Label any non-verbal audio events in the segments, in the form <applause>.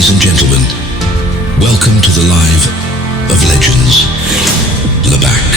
Ladies and gentlemen, welcome to the Live of Legends. Lebac.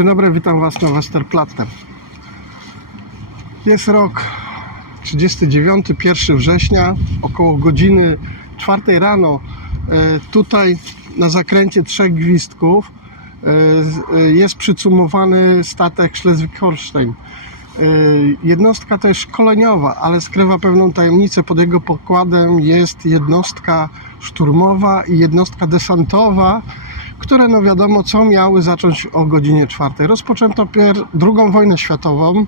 Dzień dobry, witam Was na Westerplatte. Jest rok 39, 1 września, około godziny 4 rano. e, Tutaj na zakręcie Trzech Gwizdków e, e, jest przycumowany statek Schleswig-Holstein. Jednostka to jest szkoleniowa, ale skrywa pewną tajemnicę. Pod jego pokładem jest jednostka szturmowa i jednostka desantowa, które no wiadomo co miały zacząć o godzinie czwartej. Rozpoczęto pier- drugą wojnę światową.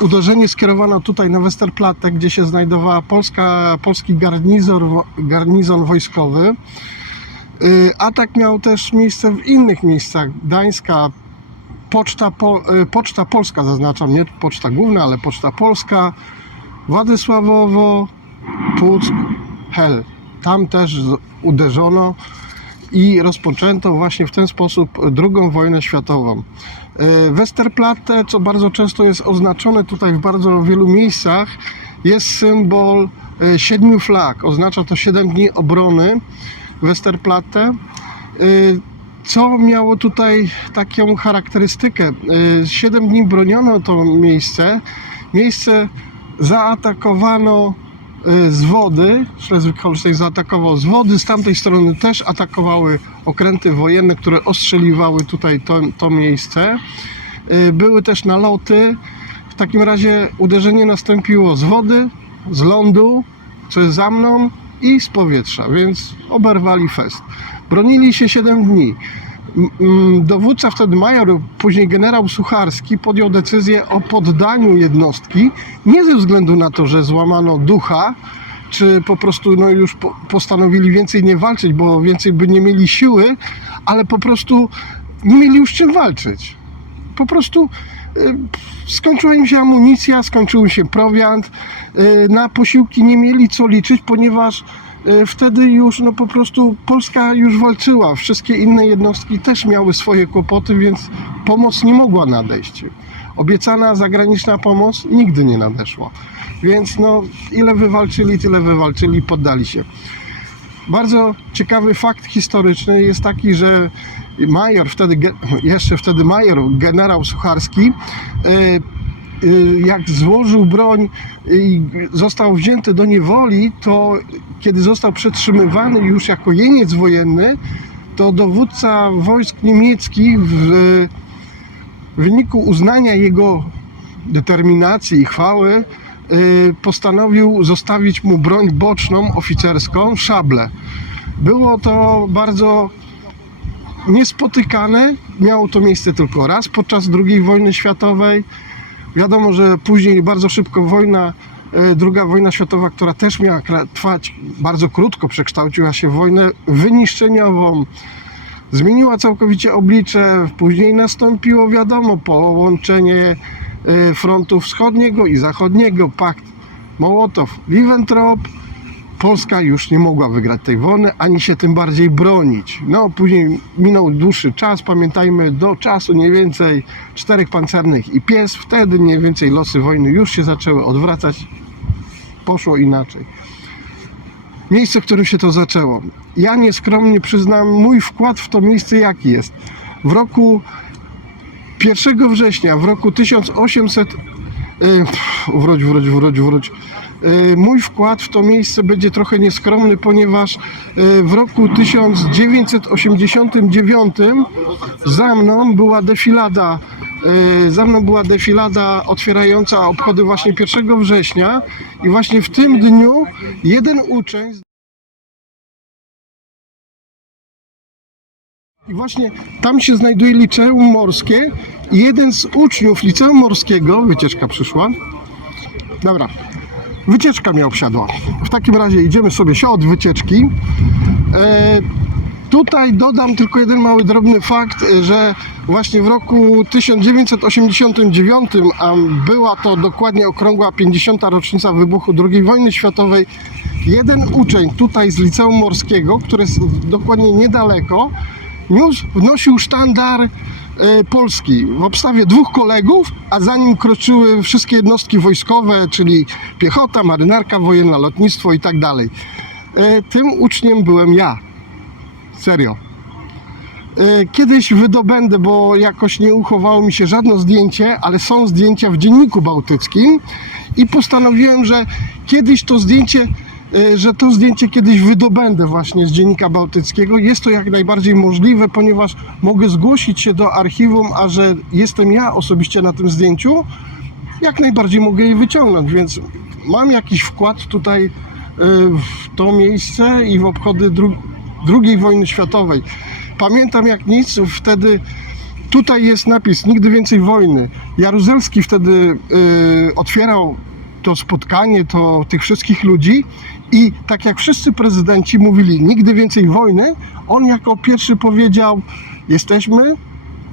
Uderzenie skierowano tutaj na Westerplatte, gdzie się znajdowała Polska, polski garnizon, garnizon wojskowy. Y, Atak miał też miejsce w innych miejscach. Gdańska, Poczta, po, y, Poczta Polska, zaznaczam, nie Poczta Główna, ale Poczta Polska, Władysławowo, Puck, Hel. Tam też uderzono i rozpoczęto właśnie w ten sposób drugą wojnę światową. E, Westerplatte, co bardzo często jest oznaczone tutaj w bardzo wielu miejscach, jest symbol e, siedmiu flag. Oznacza to siedem dni obrony Westerplatte. E, Co miało tutaj taką charakterystykę? Siedem dni broniono to miejsce. Miejsce zaatakowano z wody, Schleswig-Holstein zaatakował z wody, z tamtej strony też atakowały okręty wojenne, które ostrzeliwały tutaj to, to miejsce. Y, Były też naloty. W takim razie uderzenie nastąpiło z wody, z lądu, co jest za mną i z powietrza, więc oberwali fest. Bronili się 7 dni. Dowódca wtedy major, później generał Sucharski podjął decyzję o poddaniu jednostki, nie ze względu na to, że złamano ducha, czy po prostu no, już po, postanowili więcej nie walczyć, bo więcej by nie mieli siły, ale po prostu nie mieli już czym walczyć. Po prostu y, skończyła im się amunicja, skończył się prowiant, y, na posiłki nie mieli co liczyć, ponieważ wtedy już no po prostu Polska już walczyła, wszystkie inne jednostki też miały swoje kłopoty, więc pomoc nie mogła nadejść. Obiecana zagraniczna pomoc nigdy nie nadeszła. Więc no ile wywalczyli, tyle wywalczyli, poddali się. Bardzo ciekawy fakt historyczny jest taki, że major, wtedy, jeszcze wtedy major, generał Sucharski, y, y, jak złożył broń i został wzięty do niewoli, to kiedy został przetrzymywany już jako jeniec wojenny, to dowódca wojsk niemieckich w w wyniku uznania jego determinacji i chwały y, postanowił zostawić mu broń boczną, oficerską, szablę. Było to bardzo niespotykane. Miało to miejsce tylko raz podczas II wojny światowej. Wiadomo, że później bardzo szybko wojna, y, druga wojna światowa, która też miała trwać bardzo krótko, przekształciła się w wojnę wyniszczeniową zmieniła całkowicie oblicze. Później nastąpiło, wiadomo, połączenie e, frontu wschodniego i zachodniego, pakt Mołotow-Ribbentrop. Polska już nie mogła wygrać tej wojny, ani się tym bardziej bronić. No, później minął dłuższy czas, pamiętajmy, do czasu mniej więcej czterech pancernych i pies. Wtedy mniej więcej losy wojny już się zaczęły odwracać. Poszło inaczej miejsce, w którym się to zaczęło. Ja nieskromnie przyznam, mój wkład w to miejsce jaki jest. W roku 1 września, w roku 1800, yy, pff, wróć, wróć, wróć, wróć. Yy, Mój wkład w to miejsce będzie trochę nieskromny, ponieważ yy, w roku 1989 za mną była defilada, yy, za mną była defilada otwierająca obchody właśnie 1 września i właśnie w tym dniu jeden uczeń I właśnie tam się znajduje liceum morskie i jeden z uczniów liceum morskiego, wycieczka przyszła. Dobra, wycieczka miał wsiadła. W takim razie idziemy sobie się od wycieczki. E, tutaj dodam tylko jeden mały drobny fakt, że właśnie w roku 1989, a była to dokładnie okrągła 50. rocznica wybuchu II wojny światowej, jeden uczeń tutaj z liceum morskiego, który jest dokładnie niedaleko, niósł, wnosił sztandar Polski w obstawie dwóch kolegów, a za nim kroczyły wszystkie jednostki wojskowe, czyli piechota, marynarka wojenna, lotnictwo i tak dalej. E, Tym uczniem byłem ja. Serio. E, Kiedyś wydobędę, bo jakoś nie uchowało mi się żadne zdjęcie, ale są zdjęcia w Dzienniku Bałtyckim i postanowiłem, że kiedyś to zdjęcie, e, że to zdjęcie kiedyś wydobędę właśnie z Dziennika Bałtyckiego. Jest to jak najbardziej możliwe, ponieważ mogę zgłosić się do archiwum, a że jestem ja osobiście na tym zdjęciu, jak najbardziej mogę je wyciągnąć, więc mam jakiś wkład tutaj e, w to miejsce i w obchody dru II wojny światowej. Pamiętam jak nic, wtedy tutaj jest napis Nigdy więcej wojny. Jaruzelski wtedy e, otwierał to spotkanie, to tych wszystkich ludzi i tak jak wszyscy prezydenci mówili nigdy więcej wojny, on jako pierwszy powiedział jesteśmy,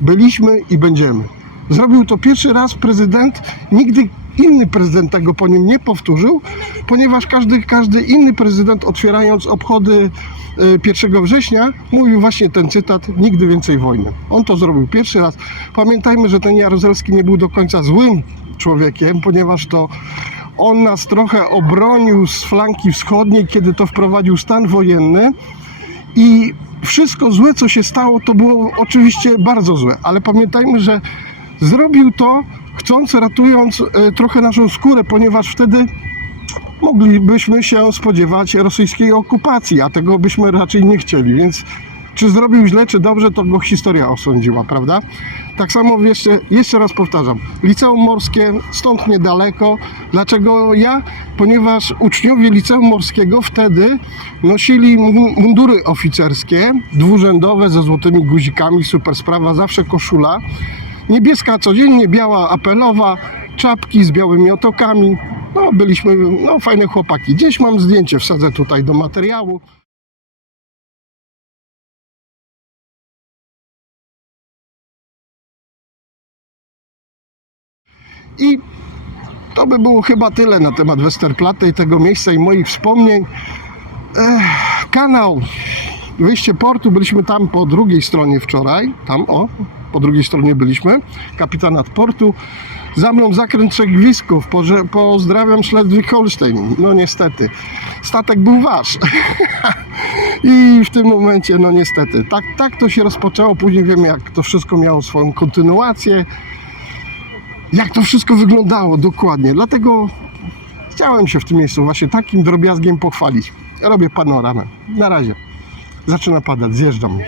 byliśmy i będziemy. Zrobił to pierwszy raz prezydent, nigdy inny prezydent tego po nim nie powtórzył, ponieważ każdy, każdy inny prezydent otwierając obchody e, 1 września mówił właśnie ten cytat nigdy więcej wojny. On to zrobił pierwszy raz. Pamiętajmy, że ten Jaruzelski nie był do końca złym człowiekiem, ponieważ to on nas trochę obronił z flanki wschodniej, kiedy to wprowadził stan wojenny. I wszystko złe, co się stało, to było oczywiście bardzo złe, ale pamiętajmy, że zrobił to chcąc, ratując e, trochę naszą skórę, ponieważ wtedy moglibyśmy się spodziewać rosyjskiej okupacji, a tego byśmy raczej nie chcieli, więc czy zrobił źle, czy dobrze, to go historia osądziła, prawda? Tak samo jeszcze, jeszcze raz powtarzam, liceum morskie stąd niedaleko. Dlaczego ja? Ponieważ uczniowie liceum morskiego wtedy nosili mu- mundury oficerskie, dwurzędowe ze złotymi guzikami, super sprawa, zawsze koszula. Niebieska codziennie, biała apelowa, czapki z białymi otokami. No, byliśmy no, fajne chłopaki. Gdzieś mam zdjęcie, wsadzę tutaj do materiału. I to by było chyba tyle na temat Westerplatte i tego miejsca i moich wspomnień. Ech, kanał Wyjście portu, byliśmy tam po drugiej stronie wczoraj. Tam, o, po drugiej stronie byliśmy. Kapitanat portu. Za mną zakręt trzech gwizdków. Pozdrawiam Schleswig-Holstein. No niestety. Statek był wasz. <laughs> I w tym momencie, no niestety. Tak, tak to się rozpoczęło. Później wiemy, jak to wszystko miało swoją kontynuację. Jak to wszystko wyglądało dokładnie. Dlatego chciałem się w tym miejscu właśnie takim drobiazgiem pochwalić. Robię panoramę. Na razie. Zaczyna padać, zjeżdżam.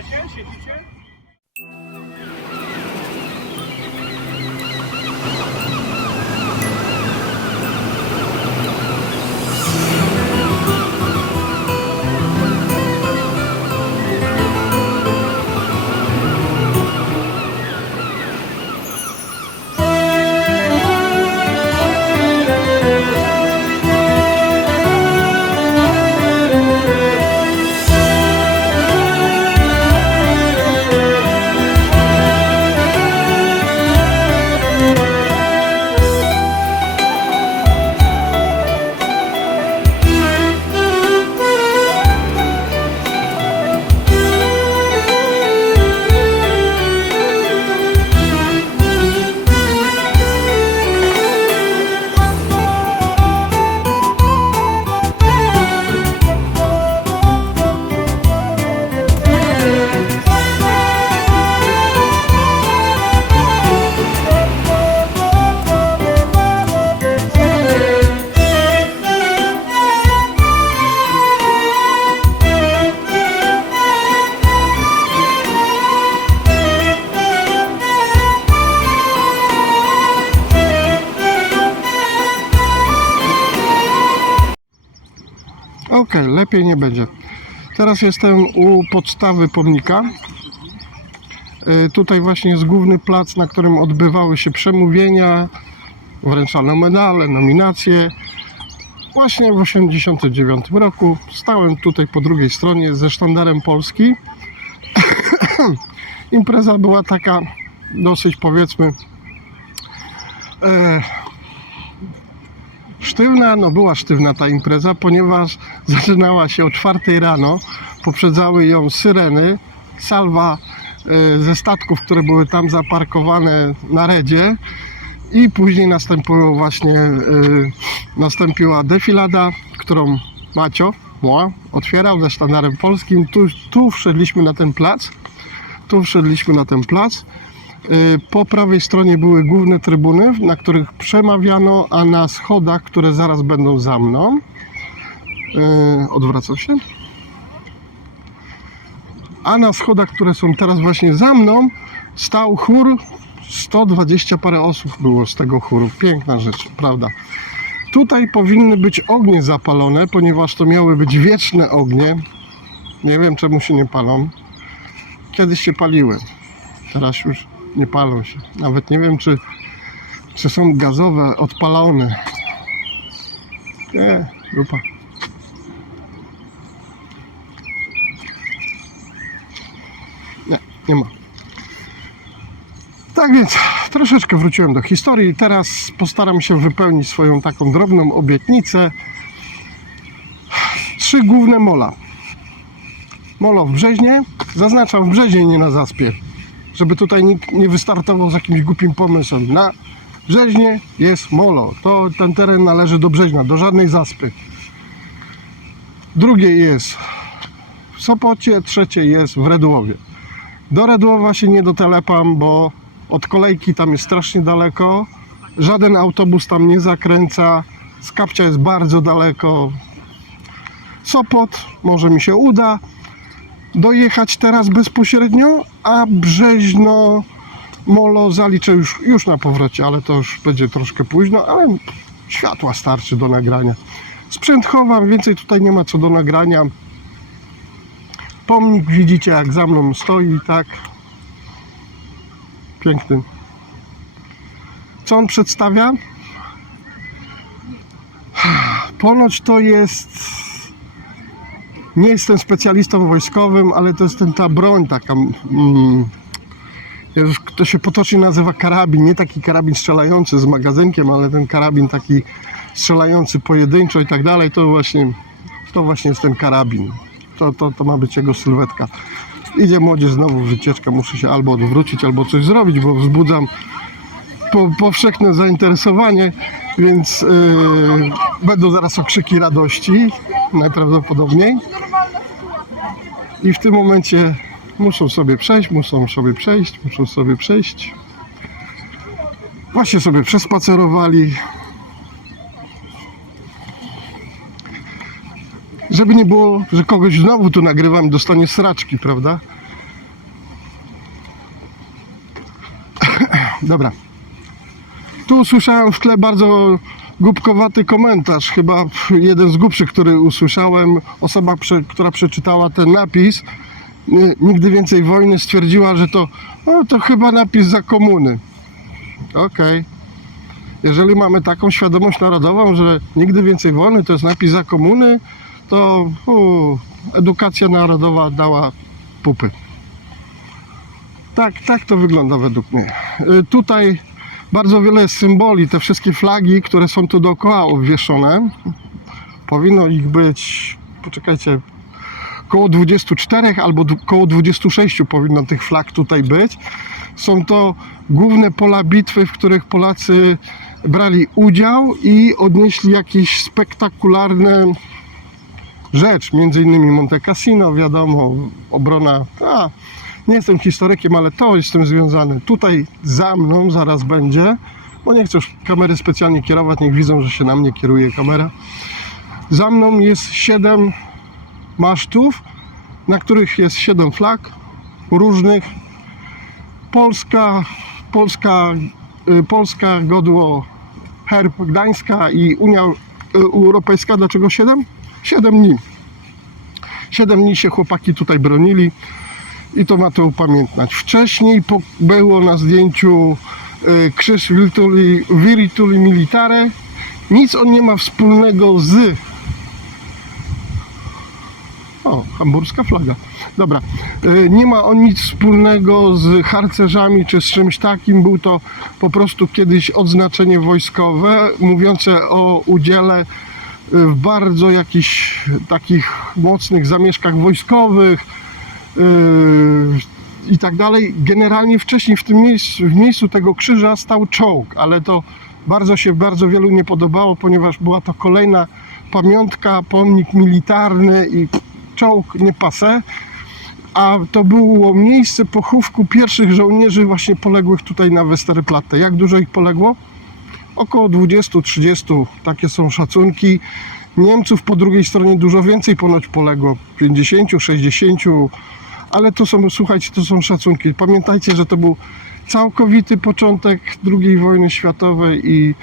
Okej, lepiej nie będzie. Teraz jestem u podstawy pomnika. Y, Tutaj właśnie jest główny plac, na którym odbywały się przemówienia, wręczano medale, nominacje. Właśnie w 1989 roku stałem tutaj po drugiej stronie ze sztandarem Polski. <coughs> Impreza była taka dosyć powiedzmy e, Sztywna, no była sztywna ta impreza, ponieważ zaczynała się o czwartej rano, poprzedzały ją syreny, salwa e, ze statków, które były tam zaparkowane na redzie i później następuje właśnie, e, nastąpiła defilada, którą Macio Mła otwierał ze sztandarem polskim. Tu, tu wszedliśmy na ten plac. tu wszedliśmy na ten plac. Y, Po prawej stronie były główne trybuny, na których przemawiano, a na schodach, które zaraz będą za mną, y, odwracam się, a na schodach, które są teraz właśnie za mną, stał chór. 120 parę osób było z tego chóru. Piękna rzecz, prawda? Tutaj powinny być ognie zapalone, ponieważ to miały być wieczne ognie. Nie wiem czemu się nie palą. Kiedyś się paliły. Teraz już nie palą się. Nawet nie wiem czy, czy są gazowe, odpalone. Nie, grupa. Nie, nie ma. Tak więc troszeczkę wróciłem do historii. Teraz postaram się wypełnić swoją taką drobną obietnicę. Trzy główne mola. Molo w Brzeźnie. Zaznaczam w Brzeźnie, nie na Zaspie. Żeby tutaj nikt nie wystartował z jakimś głupim pomysłem. Na Brzeźnie jest molo. To ten teren należy do Brzeźna, do żadnej Zaspy. Drugie jest w Sopocie, trzecie jest w Redłowie. Do Redłowa się nie dotelepam, bo od kolejki tam jest strasznie daleko. Żaden autobus tam nie zakręca. Z Kapcia jest bardzo daleko. Sopot, może mi się uda dojechać teraz bezpośrednio, a Brzeźno Molo zaliczę już, już na powrocie, ale to już będzie troszkę późno, ale światła starczy do nagrania. Sprzęt chowam, więcej tutaj nie ma co do nagrania. Pomnik widzicie jak za mną stoi, tak. Piękny. Co on przedstawia? Ponoć to jest nie jestem specjalistą wojskowym, ale to jest ten, ta broń taka. Mm, to się potocznie nazywa karabin. Nie taki karabin strzelający z magazynkiem, ale ten karabin taki strzelający pojedynczo i tak dalej. To właśnie, to właśnie jest ten karabin. To, to, to ma być jego sylwetka. Idzie młodzież znowu wycieczka. Muszę się albo odwrócić, albo coś zrobić, bo wzbudzam po, powszechne zainteresowanie, więc yy, będą zaraz okrzyki radości, najprawdopodobniej. I w tym momencie muszą sobie przejść, muszą sobie przejść, muszą sobie przejść. Właśnie sobie przespacerowali. Żeby nie było, że kogoś znowu tu nagrywam, dostanie sraczki, prawda? <clears throat> Dobra. Tu usłyszałem w tle bardzo głupkowaty komentarz, chyba jeden z głupszych, który usłyszałem. Osoba, która przeczytała ten napis, y, nigdy więcej wojny, stwierdziła, że to, no, to chyba napis za komuny. Okej. Jeżeli mamy taką świadomość narodową, że nigdy więcej wojny to jest napis za komuny, to u, edukacja narodowa dała pupy. Tak, tak to wygląda według mnie. Y, Tutaj bardzo wiele symboli, te wszystkie flagi, które są tu dookoła obwieszone. Powinno ich być, poczekajcie, około 24 albo około 26 powinno tych flag tutaj być. Są to główne pola bitwy, w których Polacy brali udział i odnieśli jakieś spektakularne rzecz, między innymi Monte Cassino, wiadomo, obrona, a, nie jestem historykiem, ale to jest z tym związane. Tutaj za mną zaraz będzie, bo nie chcę już kamery specjalnie kierować, niech widzą, że się na mnie kieruje kamera. Za mną jest 7 masztów, na których jest 7 flag różnych. Polska, Polska, y, Polska, godło herb Gdańska i Unia y, Europejska. Dlaczego 7? 7 dni. 7 dni się chłopaki tutaj bronili i to ma to upamiętniać. Wcześniej było na zdjęciu y, krzyż Virtuli, Militare. Nic on nie ma wspólnego z. O, hamburska flaga. Dobra. Y, nie ma on nic wspólnego z harcerzami czy z czymś takim. Był to po prostu kiedyś odznaczenie wojskowe mówiące o udziale y, w bardzo jakichś takich mocnych zamieszkach wojskowych i tak dalej. Generalnie wcześniej w tym miejscu, w miejscu tego krzyża stał czołg, ale to bardzo się bardzo wielu nie podobało, ponieważ była to kolejna pamiątka, pomnik militarny i czołg nie pase. a to było miejsce pochówku pierwszych żołnierzy właśnie poległych tutaj na Westerplatte. Jak dużo ich poległo? Około 20-30, takie są szacunki. Niemców po drugiej stronie dużo więcej ponoć poległo, 50, 60, ale to są, słuchajcie, to są szacunki. Pamiętajcie, że to był całkowity początek II wojny światowej i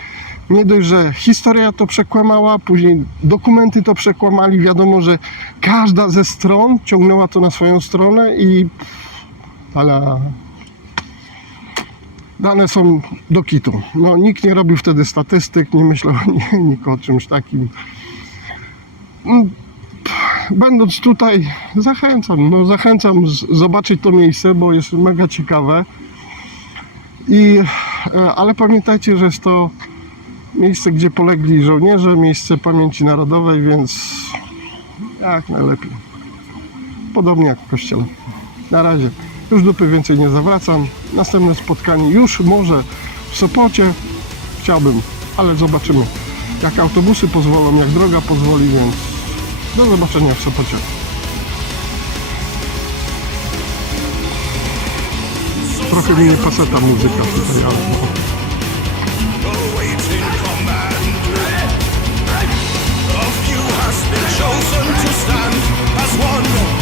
nie dość, że historia to przekłamała, później dokumenty to przekłamali. Wiadomo, że każda ze stron ciągnęła to na swoją stronę i ale dane są do kitu. No, nikt nie robił wtedy statystyk, nie myślał <laughs> nikt o czymś takim. Będąc tutaj, zachęcam, no zachęcam zobaczyć to miejsce, bo jest mega ciekawe. I, e, ale pamiętajcie, że jest to miejsce, gdzie polegli żołnierze, miejsce pamięci narodowej, więc jak najlepiej. Podobnie jak w kościele. Na razie. Już dupy więcej nie zawracam. Następne spotkanie już może w Sopocie. Chciałbym, ale zobaczymy. Jak autobusy pozwolą, jak droga pozwoli, więc do zobaczenia w Sopocie. Trochę mi nie paseta muzyka tutaj, ale... awaiting command. A few has been chosen to stand as one